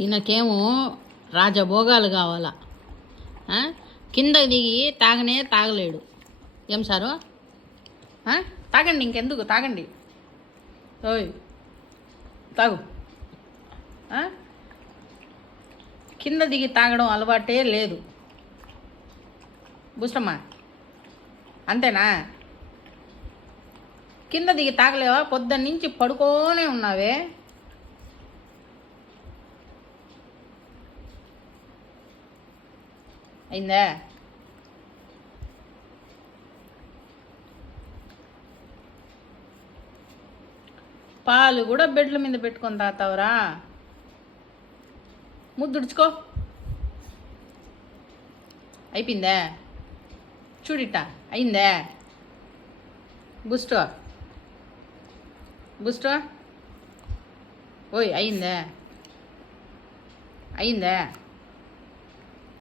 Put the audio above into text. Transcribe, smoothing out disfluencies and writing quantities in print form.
ఈయనకేమో రాజభోగాలు కావాలా. కింద దిగి తాగనే తాగలేడు. ఏం సారు? తాగండి, ఇంకెందుకు తాగండి. ఓయ్ తాగు. కింద దిగి తాగడం అలవాటే లేదు. బుష్టమ్మా అంతేనా? కింద దిగి తాగలేవా? పొద్దున్నుంచి పడుకోనే ఉన్నావే. అయిందా? పాలు కూడా బెడ్ల మీద పెట్టుకొని తాతావురా? ముద్దుడుచుకో. అయిపోయిందా? చూడిట అయిందా? బుస్టో బుస్టో ఓయ్ అయిందా?